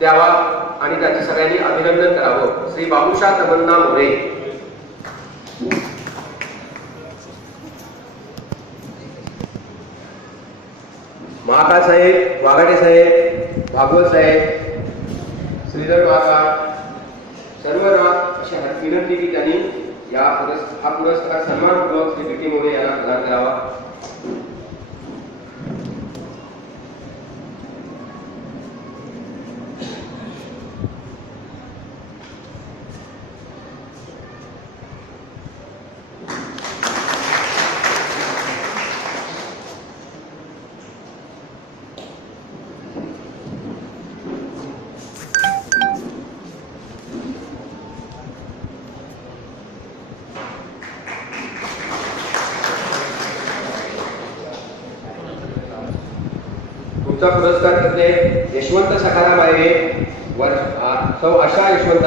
द्यावा आणि त्याचे सगळ्यांनी अभिनंदन करावं। श्री बाबूशाह तमन्ना मोरे। महाकाळ साहेब, वाघाटे साहेब, भागवत साहेब, श्रीधर माता सर्वांना अशी विनंती की त्यांनी हा पुरस्कार सन्मानपूर्वक श्री पी मोरे यांना प्रदान करावा। पुढचा पुरस्कार करते यशवंत सखाराम आयरे, सौ आशा यशवंत